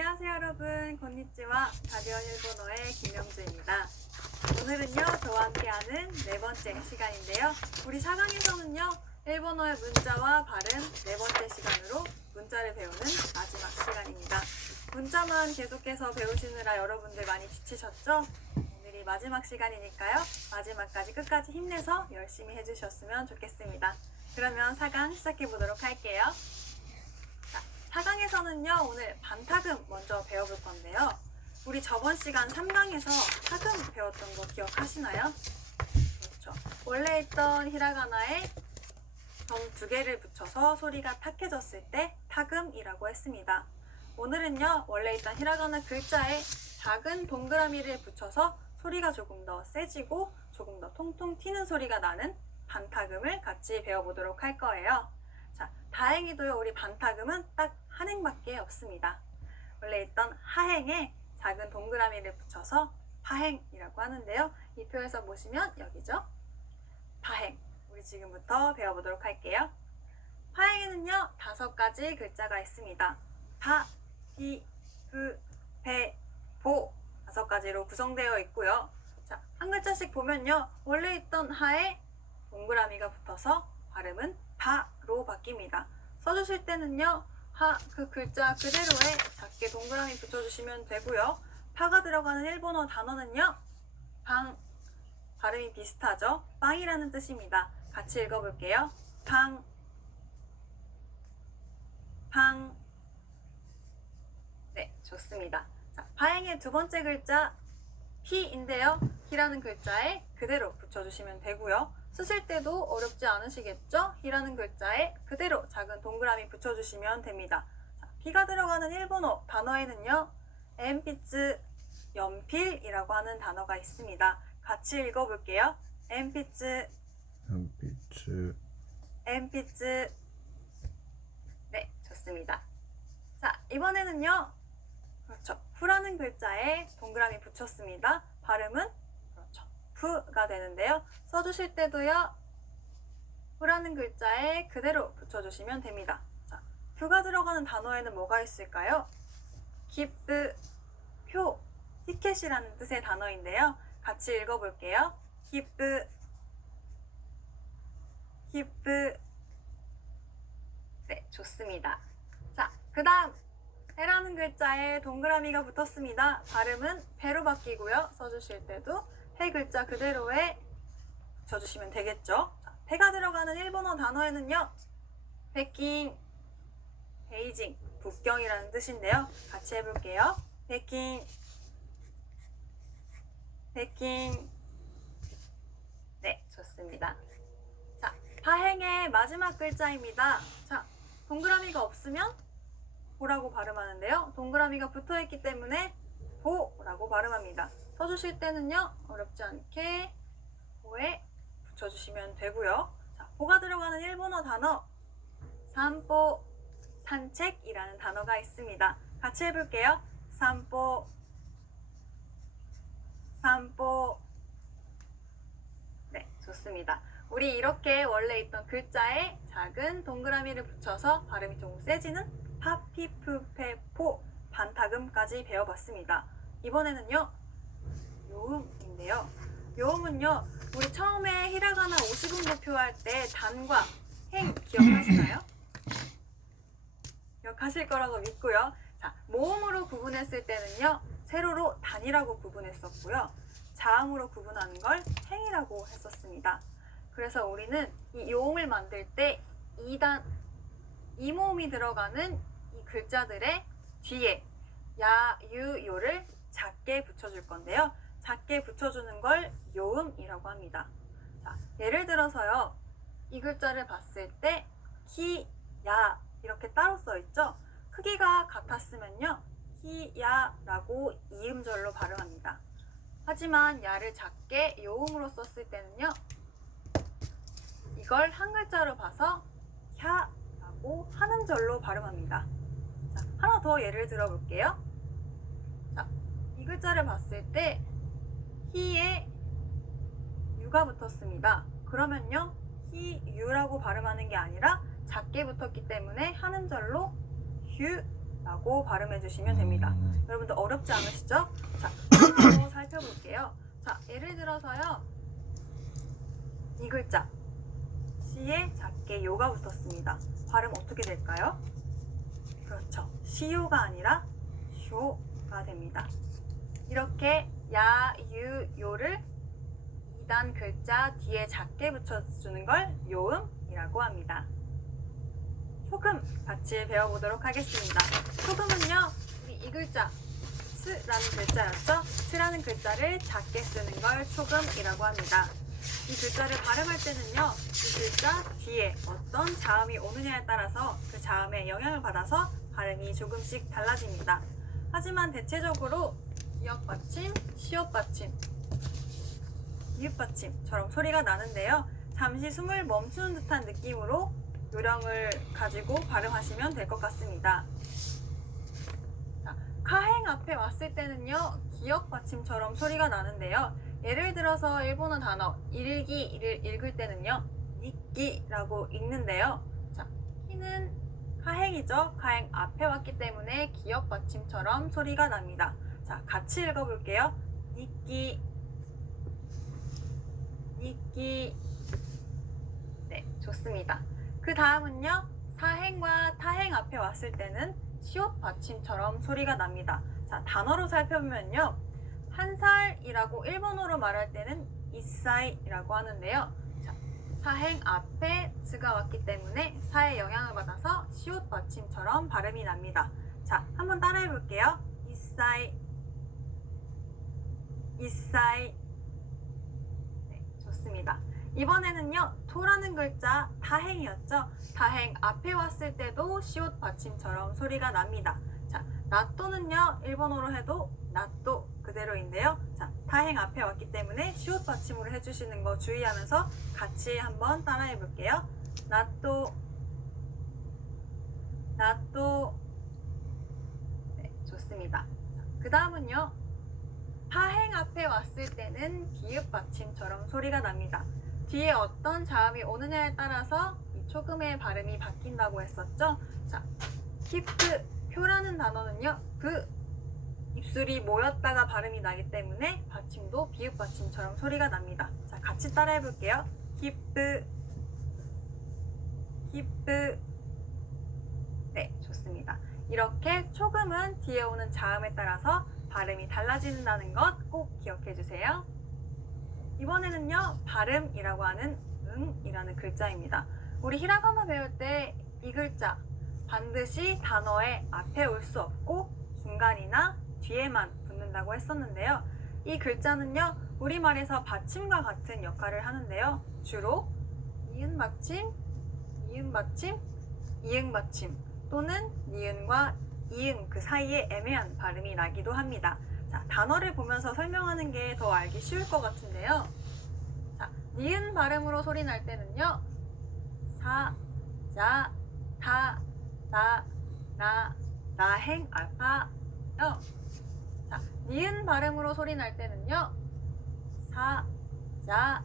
안녕하세요 여러분, konnichiwa. 가벼운 일본어의 김명주입니다. 오늘은요 저와 함께하는 네 번째 시간인데요. 우리 4강에서는요 일본어의 문자와 발음 네 번째 시간으로 문자를 배우는 마지막 시간입니다. 문자만 계속해서 배우시느라 여러분들 많이 지치셨죠? 오늘이 마지막 시간이니까요 마지막까지 끝까지 힘내서 열심히 해주셨으면 좋겠습니다. 그러면 4강 시작해보도록 할게요. 4강에서는요 오늘 반타금 먼저 배워볼 건데요. 우리 저번 시간 3강에서 타금 배웠던 거 기억하시나요? 그렇죠. 원래 있던 히라가나에 점 2개를 붙여서 소리가 탁해졌을 때 타금이라고 했습니다. 오늘은요 원래 있던 히라가나 글자에 작은 동그라미를 붙여서 소리가 조금 더 세지고 조금 더 통통 튀는 소리가 나는 반타금을 같이 배워보도록 할 거예요. 자, 다행히도요 우리 반타금은 딱 한 행밖에 없습니다. 원래 있던 하행에 작은 동그라미를 붙여서 파행이라고 하는데요. 이 표에서 보시면 여기죠. 파행. 우리 지금부터 배워보도록 할게요. 파행에는요 5가지 글자가 있습니다. 파, 피, 푸, 페, 포 5가지로 구성되어 있고요. 자, 한 글자씩 보면요 원래 있던 하에 동그라미가 붙어서 발음은 파로 바뀝니다. 써주실 때는요 하, 그 글자 그대로에 작게 동그라미 붙여주시면 되고요. 파가 들어가는 일본어 단어는요 방, 발음이 비슷하죠? 빵이라는 뜻입니다. 같이 읽어볼게요. 방, 방. 네, 좋습니다. 자, 파행의 두 번째 글자 피인데요. 피라는 글자에 그대로 붙여주시면 되고요. 쓰실 때도 어렵지 않으시겠죠? 히라는 글자에 그대로 작은 동그라미 붙여주시면 됩니다. 자, 피가 들어가는 일본어 단어에는요 엔피츠, 연필이라고 하는 단어가 있습니다. 같이 읽어볼게요. 엔피츠, 연필, 엔피츠. 네, 좋습니다. 자, 이번에는요 그렇죠. 후라는 글자에 동그라미 붙였습니다. 발음은 그렇죠. 푸가 되는데요. 써주실 때도요. 후라는 글자에 그대로 붙여주시면 됩니다. 자, 푸가 들어가는 단어에는 뭐가 있을까요? 기프, 표, 티켓이라는 뜻의 단어인데요. 같이 읽어볼게요. 기프, 기프. 네, 좋습니다. 자, 그 다음 해라는 글자에 동그라미가 붙었습니다. 발음은 배로 바뀌고요. 써주실 때도 해 글자 그대로에 붙여주시면 되겠죠. 자, 배가 들어가는 일본어 단어에는요.北京, 베이징, 북경이라는 뜻인데요. 같이 해볼게요.北京,北京. 네, 좋습니다. 자, 파행의 마지막 글자입니다. 자, 동그라미가 없으면 보라고 발음하는데요. 동그라미가 붙어있기 때문에 보라고 발음합니다. 써주실 때는요. 어렵지 않게 보에 붙여주시면 되고요. 자, 보가 들어가는 일본어 단어 산보, 산책이라는 단어가 있습니다. 같이 해볼게요. 산보, 산보. 네, 좋습니다. 우리 이렇게 원래 있던 글자에 작은 동그라미를 붙여서 발음이 조금 세지는 파피푸페포 반타금까지 배워봤습니다. 이번에는요 요음인데요. 요음은요 우리 처음에 히라가나 50음보 표할 때 단과 행 기억하시나요? 기억하실 거라고 믿고요. 자, 모음으로 구분했을 때는요 세로로 단이라고 구분했었고요. 자음으로 구분하는 걸 행이라고 했었습니다. 그래서 우리는 이 요음을 만들 때 2단 이모음이 들어가는 이 글자들의 뒤에 야, 유, 요를 작게 붙여줄 건데요. 작게 붙여주는 걸 요음이라고 합니다. 자, 예를 들어서요. 이 글자를 봤을 때 키, 야 이렇게 따로 써있죠. 크기가 같았으면요. 히, 야 라고 이음절로 발음합니다. 하지만 야를 작게 요음으로 썼을 때는요. 이걸 한 글자로 봐서 야 한 음절로 발음합니다. 자, 하나 더 예를 들어볼게요. 자, 이 글자를 봤을 때 히에 유가 붙었습니다. 그러면요 히유라고 발음하는 게 아니라 작게 붙었기 때문에 한 음절로 휴 라고 발음해 주시면 됩니다. 여러분들 어렵지 않으시죠? 자, 바로 살펴볼게요. 자, 예를 들어서요. 이 글자 시에 작게 요가 붙었습니다. 발음 어떻게 될까요? 그렇죠. 시요가 아니라 쇼가 됩니다. 이렇게 야, 유, 요를 2단 글자 뒤에 작게 붙여주는 걸 요음이라고 합니다. 소금 같이 배워보도록 하겠습니다. 소금은요, 우리 이 글자 스라는 글자였죠? 스라는 글자를 작게 쓰는 걸 소금이라고 합니다. 이 글자를 발음할 때는요, 이 글자 뒤에 어떤 자음이 오느냐에 따라서 그 자음에 영향을 받아서 발음이 조금씩 달라집니다. 하지만 대체적으로 기역 받침, 시옷 받침, 이읍 받침처럼 소리가 나는데요. 잠시 숨을 멈추는 듯한 느낌으로 요령을 가지고 발음하시면 될 것 같습니다. 자, 카행 앞에 왔을 때는요, 기역 받침처럼 소리가 나는데요. 예를 들어서 일본어 단어 일기를 읽을 때는요, 니끼라고 읽는데요. 자, 키는 카행이죠. 카행 앞에 왔기 때문에 기역 받침처럼 소리가 납니다. 자, 같이 읽어볼게요. 니끼, 니끼. 네, 좋습니다. 그 다음은요, 사행과 타행 앞에 왔을 때는 시옷 받침처럼 소리가 납니다. 자, 단어로 살펴보면요, 한 살이라고 일본어로 말할 때는 이사이라고 하는데요. 자, 사행 앞에 스가 왔기 때문에 사의 영향을 받아서 시옷 받침처럼 발음이 납니다. 자, 한번 따라해 볼게요. 이사이, 이사이. 네, 좋습니다. 이번에는요, 토라는 글자 타행이었죠. 타행 앞에 왔을 때도 시옷 받침처럼 소리가 납니다. 자, 나또는요, 일본어로 해도 나또 그대로인데요. 자, 타행 앞에 왔기 때문에 시옷 받침으로 해주시는 거 주의하면서 같이 한번 따라해 볼게요. 나또, 나또. 네, 좋습니다. 그 다음은요, 파행 앞에 왔을 때는 비읍 받침처럼 소리가 납니다. 뒤에 어떤 자음이 오느냐에 따라서 이 초금의 발음이 바뀐다고 했었죠. 자, 키프, 표라는 단어는요, 그 입술이 모였다가 발음이 나기 때문에 받침도 비읍 받침처럼 소리가 납니다. 자, 같이 따라해 볼게요. 키프, 키프. 네, 좋습니다. 이렇게 초금은 뒤에 오는 자음에 따라서 발음이 달라진다는 것 꼭 기억해 주세요. 이번에는요, 발음이라고 하는 응이라는 글자입니다. 우리 히라가나 배울 때 이 글자 반드시 단어의 앞에 올 수 없고 중간이나 뒤에만 붙는다고 했었는데요. 이 글자는요, 우리말에서 받침과 같은 역할을 하는데요. 주로 이응 받침, 이응 받침, 이응 받침 또는 니은과 이응 그 사이에 애매한 발음이 나기도 합니다. 자, 단어를 보면서 설명하는 게 더 알기 쉬울 것 같은데요. 자, 니은 발음으로 소리 날 때는요, 사, 자, 타, 나, 나, 나행, 알파요. 자, 니은 발음으로 소리 날 때는요, 사, 자,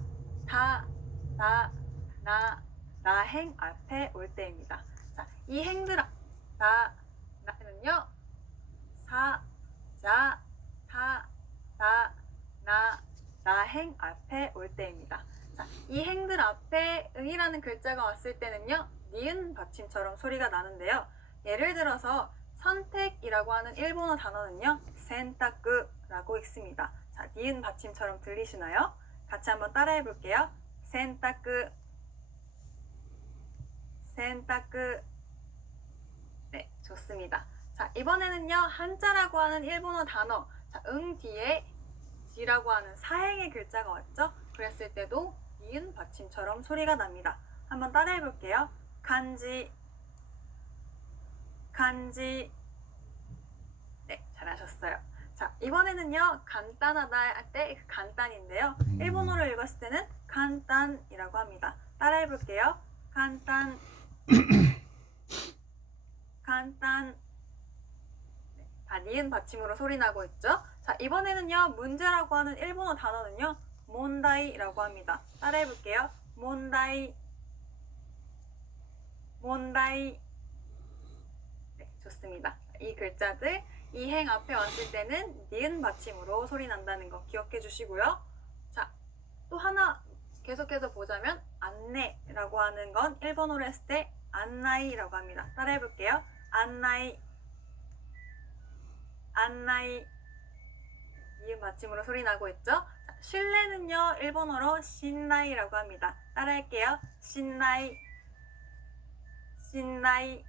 타, 나, 나, 나행, 앞에 올 때입니다. 자, 이 행들, 나는요, 사, 자, 타, 나, 나, 나행 앞에 올 때입니다. 자, 이 행들 앞에 응이라는 글자가 왔을 때는요, 니은 받침처럼 소리가 나는데요. 예를 들어서 선택이라고 하는 일본어 단어는요, 센타쿠라고 읽습니다. 자, 니은 받침처럼 들리시나요? 같이 한번 따라해 볼게요. 센타쿠, 센타쿠. 네, 좋습니다. 자, 이번에는요, 한자라고 하는 일본어 단어, 자, 응 뒤에 지라고 하는 사행의 글자가 왔죠? 그랬을 때도 니은 받침처럼 소리가 납니다. 한번 따라해 볼게요. 간지, 간지. 네, 잘하셨어요. 자, 이번에는요, 간단하다 할 때 간단인데요. 일본어로 읽었을 때는 간단이라고 합니다. 따라해 볼게요. 간단, 간단. 네, 다 니은 받침으로 소리 나고 있죠? 자, 이번에는요, 문제라고 하는 일본어 단어는요, 몬다이라고 합니다. 따라해 볼게요. 몬다이, 몬다이. 네, 좋습니다. 이 글자들 이행 앞에 왔을 때는 니은 받침으로 소리 난다는 거 기억해 주시고요. 자, 또 하나 계속해서 보자면 안내라고 하는 건 일본어로 했을 때 안나이라고 합니다. 따라해 볼게요. 안나이, 안나이. 이응 받침으로 소리 나고 있죠? 자, 신뢰는요, 일본어로 신라이라고 합니다. 따라할게요. 신라이, 신라이.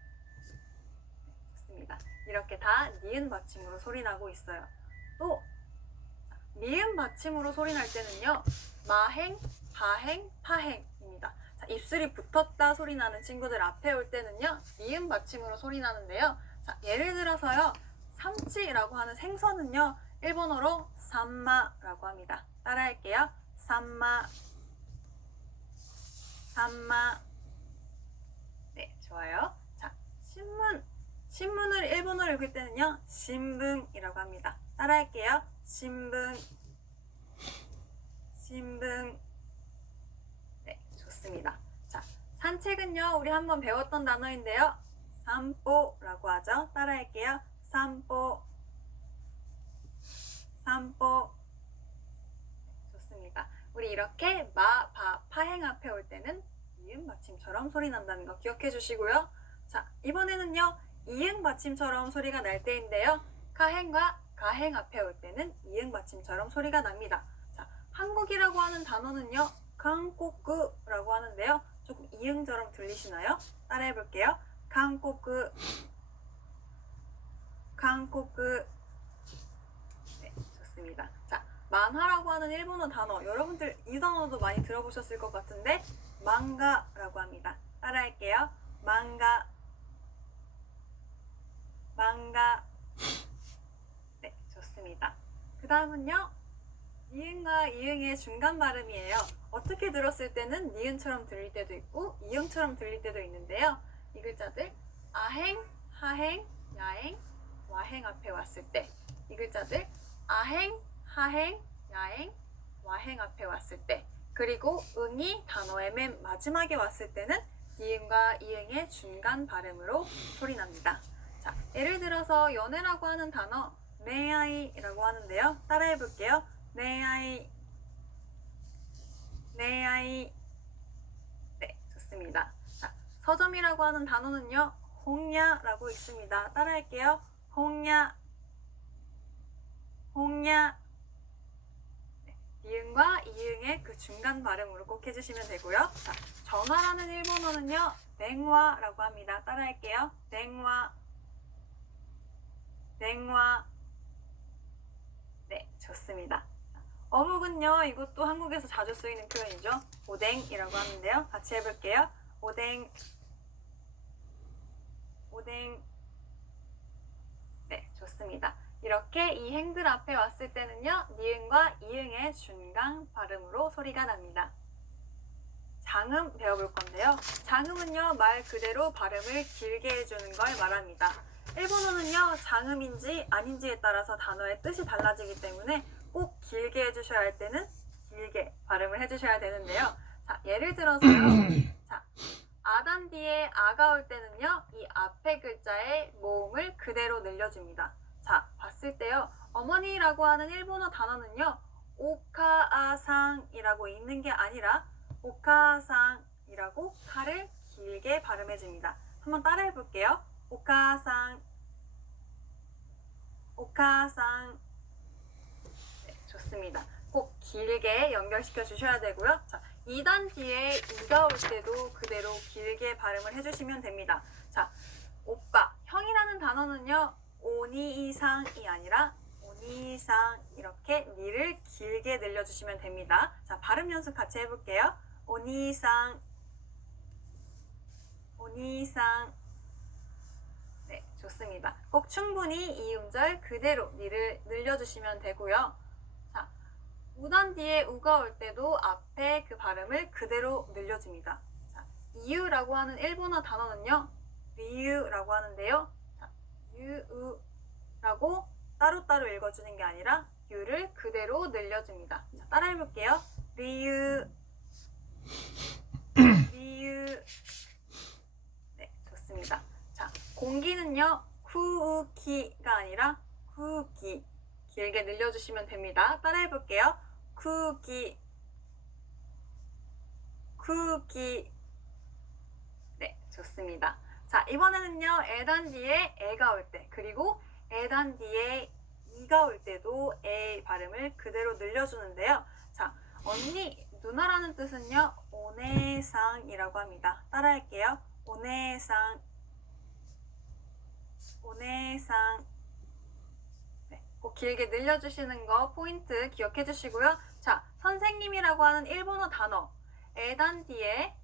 좋습니다. 이렇게 다 니은 받침으로 소리 나고 있어요. 또 미음 받침으로 소리 날 때는요, 마행, 바행, 파행입니다. 자, 입술이 붙었다 소리 나는 친구들 앞에 올 때는요, 미음 받침으로 소리 나는데요. 자, 예를 들어서요, 삼치라고 하는 생선은요, 일본어로 산마라고 합니다. 따라할게요. 산마, 산마. 네, 좋아요. 자, 신문을 일본어로 읽을 때는요, 신분이라고 합니다. 따라할게요. 신분, 신분. 네, 좋습니다. 자, 산책은요, 우리 한번 배웠던 단어인데요, 산보라고 하죠. 따라할게요. 산보, 산보. 좋습니다. 우리 이렇게 마, 바, 파행 앞에 올 때는 이응 받침처럼 소리 난다는 거 기억해 주시고요. 자, 이번에는요, 이응 받침처럼 소리가 날 때인데요, 가행과 가행 앞에 올 때는 이응 받침처럼 소리가 납니다. 자, 한국이라고 하는 단어는요, 한국이라고 하는데요, 조금 이응처럼 들리시나요? 따라해 볼게요. 한국이, 한국이. 네, 좋습니다. 자, 만화라고 하는 일본어 단어, 여러분들 이 단어도 많이 들어보셨을 것 같은데, 망가라고 합니다. 따라할게요. 망가, 망가. 네, 좋습니다. 그 다음은요, 니은과 이응의 중간 발음이에요. 어떻게 들었을 때는 니은처럼 들릴 때도 있고 이응처럼 들릴 때도 있는데요. 이 글자들 아행, 하행, 야행, 와행 앞에 왔을 때, 이 글자들 아행, 하행, 야행, 와행 앞에 왔을 때, 그리고 응이 단어의 맨 마지막에 왔을 때는 니은과 이응의 중간 발음으로 소리 납니다. 자, 예를 들어서 연애라고 하는 단어恋愛라고 하는데요. 따라해 볼게요. 恋愛, 恋愛. 네, 좋습니다. 자, 서점이라고 하는 단어는요, 홍야라고 있습니다. 따라할게요. 홍야, 홍야. 네, 니은과 이응의 그 중간 발음으로 꼭 해주시면 되고요. 자, 전화라는 일본어는요, 댕화라고 합니다. 따라할게요. 댕화, 댕화. 네, 좋습니다. 어묵은요, 이것도 한국에서 자주 쓰이는 표현이죠. 오뎅이라고 하는데요. 같이 해볼게요. 오뎅, 오뎅. 네, 좋습니다. 이렇게 이 행들 앞에 왔을 때는요, 니은과 이응의 중간 발음으로 소리가 납니다. 장음 배워볼 건데요. 장음은요, 말 그대로 발음을 길게 해주는 걸 말합니다. 일본어는요, 장음인지 아닌지에 따라서 단어의 뜻이 달라지기 때문에 꼭 길게 해주셔야 할 때는 길게 발음을 해주셔야 되는데요. 자, 예를 들어서요. 자, 아단 뒤에 아가 올 때는요, 이 앞에 글자의 모음을 그대로 늘려줍니다. 자, 봤을 때요, 어머니라고 하는 일본어 단어는요, 오카아상이라고 읽는 게 아니라 오카상이라고 카를 길게 발음해줍니다. 한번 따라해 볼게요. 오카상, 오카상. 네, 좋습니다. 꼭 길게 연결시켜 주셔야 되고요. 자, 2단 뒤에 이가 올 때도 그대로 길게 발음을 해주시면 됩니다. 자, 오빠, 형이라는 단어는요, 오니이상이 아니라 오니상, 이렇게 니를 길게 늘려주시면 됩니다. 자, 발음 연습 같이 해볼게요. 오니상, 오니상. 네, 좋습니다. 꼭 충분히 이 음절 그대로 니를 늘려주시면 되고요. 자, 우단 뒤에 우가 올 때도 앞에 그 발음을 그대로 늘려줍니다. 자, 이유라고 하는 일본어 단어는요, 리유라고 하는데요. 자, 유우라고 따로따로 읽어주는 게 아니라 유를 그대로 늘려줍니다. 자, 따라해볼게요. 리유, 리유. 네, 좋습니다. 자, 공기는요, 늘려주시면 됩니다. 따라해볼게요. 쿠기, 쿠기. 네, 좋습니다. 자, 이번에는요, 에단 뒤에 에가 올 때, 그리고 에단 뒤에 이가 올 때도 에 발음을 그대로 늘려주는데요. 자, 언니, 누나라는 뜻은요, 오네상이라고 합니다. 따라할게요. 오네상, 오네상. 네, 꼭 길게 늘려주시는 거 포인트 기억해 주시고요. 자, 선생님이라고 하는 일본어 단어, 에단 뒤에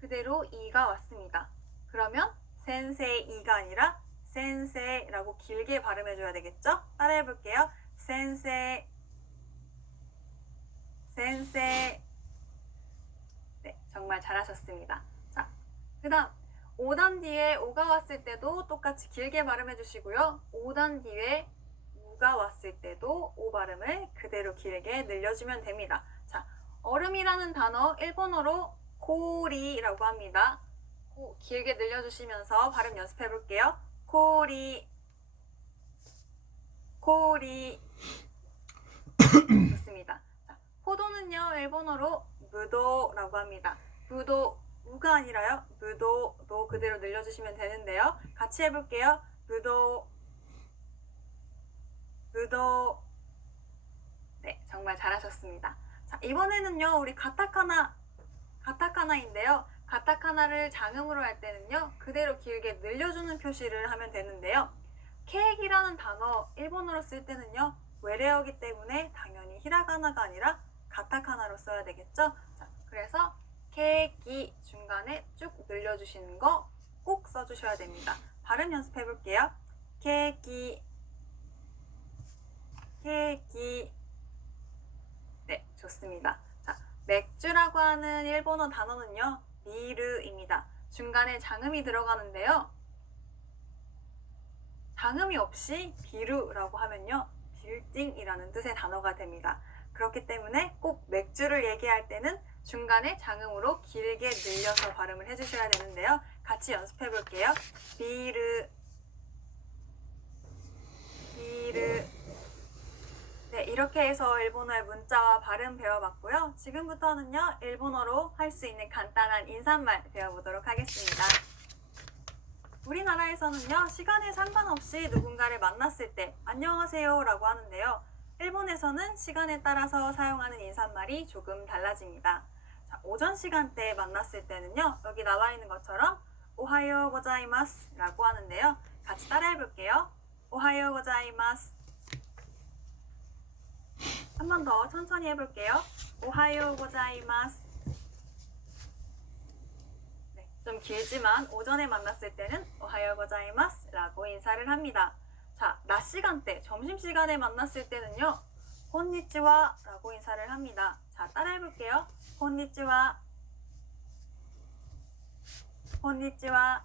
그대로 이가 왔습니다. 그러면 센세이가 아니라 센세라고 길게 발음해줘야 되겠죠? 따라해볼게요. 센세, 센세. 네, 정말 잘하셨습니다. 자, 그 다음 5단 뒤에 오가 왔을 때도 똑같이 길게 발음해 주시고요. 5단 뒤에 우가 왔을 때도 오 발음을 그대로 길게 늘려주면 됩니다. 자, 얼음이라는 단어 일본어로 코리라고 합니다. 길게 늘려주시면서 발음 연습해 볼게요. 코리, 코리. 좋습니다. 자, 포도는요 일본어로 무도라고 합니다. 무도, 우가 아니라요. 무도도 그대로 늘려주시면 되는데요. 같이 해볼게요. 무도, 무도. 네, 정말 잘하셨습니다. 자, 이번에는요 우리 가타카나인데요. 가타카나를 장음으로 할 때는요 그대로 길게 늘려주는 표시를 하면 되는데요. 케이크라는 단어 일본어로 쓸 때는요 외래어기 때문에 당연히 히라가나가 아니라 가타카나로 써야 되겠죠. 자, 그래서 케이크 중간에 쭉 늘려주시는 거 꼭 써주셔야 됩니다. 발음 연습해 볼게요. 케이크, 케이크. 네, 좋습니다. 자, 맥주라고 하는 일본어 단어는요 미르입니다. 중간에 장음이 들어가는데요. 장음이 없이 비루라고 하면요 빌딩이라는 뜻의 단어가 됩니다. 그렇기 때문에 꼭 맥주를 얘기할 때는 중간에 장음으로 길게 늘려서 발음을 해주셔야 되는데요. 같이 연습해 볼게요. 비르, 비르. 네, 이렇게 해서 일본어의 문자와 발음 배워봤고요. 지금부터는요 일본어로 할 수 있는 간단한 인사말 배워보도록 하겠습니다. 우리나라에서는요 시간에 상관없이 누군가를 만났을 때 안녕하세요 라고 하는데요. 일본에서는 시간에 따라서 사용하는 인사말이 조금 달라집니다. 자, 오전 시간대에 만났을 때는요 여기 나와 있는 것처럼 오하요 고자이마스 라고 하는데요. 같이 따라해 볼게요. 오하요 고자이마스. 한 번 더 천천히 해볼게요. 오하요 고자이마스. 네, 좀 길지만 오전에 만났을 때는 오하요 고자이마스 라고 인사를 합니다. 자, 낮 시간대, 점심시간에 만났을 때는요 곤니치와 라고 인사를 합니다. 자, 따라해볼게요. 곤니치와, 곤니치와.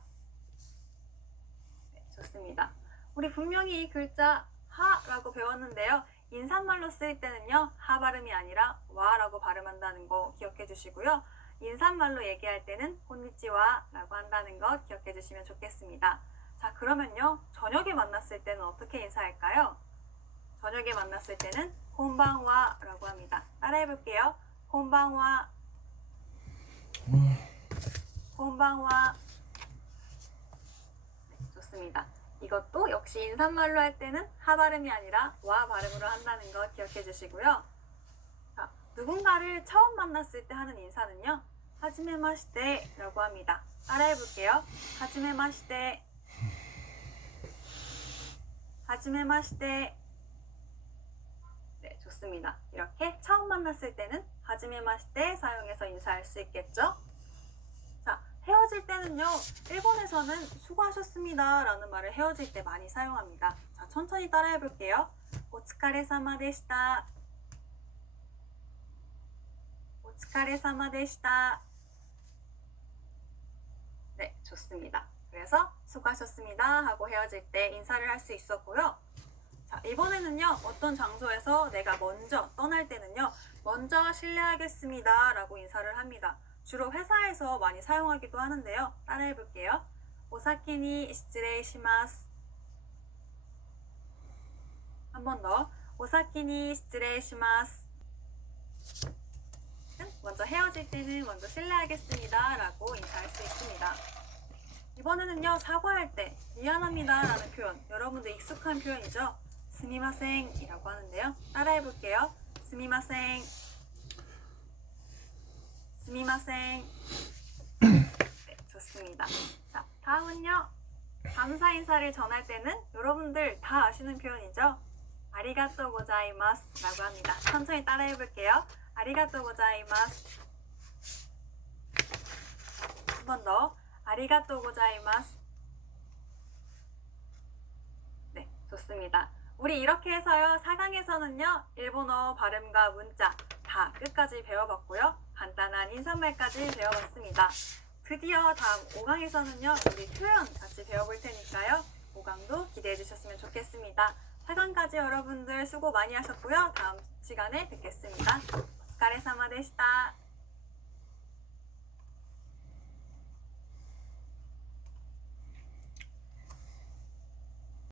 네, 좋습니다. 우리 분명히 이 글자 하라고 배웠는데요. 인사말로 쓰일 때는요 하 발음이 아니라 와라고 발음한다는 거 기억해 주시고요. 인사말로 얘기할 때는 곤니치와 라고 한다는 거 기억해 주시면 좋겠습니다. 자, 그러면요 저녁에 만났을 때는 어떻게 인사할까요? 저녁에 만났을 때는 곤방와 라고 합니다. 따라해 볼게요. 곤방와, 곤방와. 네, 좋습니다. 이것도 역시 인사말로 할 때는 하 발음이 아니라 와 발음으로 한다는 거 기억해 주시고요. 자, 누군가를 처음 만났을 때 하는 인사는요 하지메마시테 라고 합니다. 따라해 볼게요. 하지메마시테, 하지메마시테. 네, 좋습니다. 이렇게 처음 만났을 때는 하지메마시테 사용해서 인사할 수 있겠죠. 자, 헤어질 때는요 일본에서는 수고하셨습니다 라는 말을 헤어질 때 많이 사용합니다. 자, 천천히 따라해 볼게요. 오츠카레사마 데시타, 오츠카레사마 데시타. 네, 좋습니다. 그래서 수고하셨습니다 하고 헤어질 때 인사를 할 수 있었고요. 자, 이번에는요 어떤 장소에서 내가 먼저 떠날 때는요 먼저 실례하겠습니다 라고 인사를 합니다. 주로 회사에서 많이 사용하기도 하는데요. 따라해 볼게요. 오사키니 시츠레이시마스. 한 번 더. 오사키니 시츠레이시마스. 먼저 헤어질 때는 먼저 실례하겠습니다 라고 인사할 수 있습니다. 이번에는요, 사과할 때 미안합니다 라는 표현, 여러분들 익숙한 표현이죠. 스미마생 이라고 하는데요. 따라해 볼게요. 스미마생, 스미마생. 네, 좋습니다. 자, 다음은요, 감사 인사를 전할 때는 여러분들 다 아시는 표현이죠. 아리가또 고자이마스 라고 합니다. 천천히 따라해 볼게요. 아리가또 고자이마스. 한 번 더. 아리가또 고자이마스. 네, 좋습니다. 우리 이렇게 해서요, 4강에서는요, 일본어 발음과 문자 다 끝까지 배워봤고요. 간단한 인사말까지 배워봤습니다. 드디어 다음 5강에서는요, 우리 표현 같이 배워볼 테니까요. 5강도 기대해 주셨으면 좋겠습니다. 4강까지 여러분들 수고 많이 하셨고요. 다음 시간에 뵙겠습니다. 오스카레사마でした.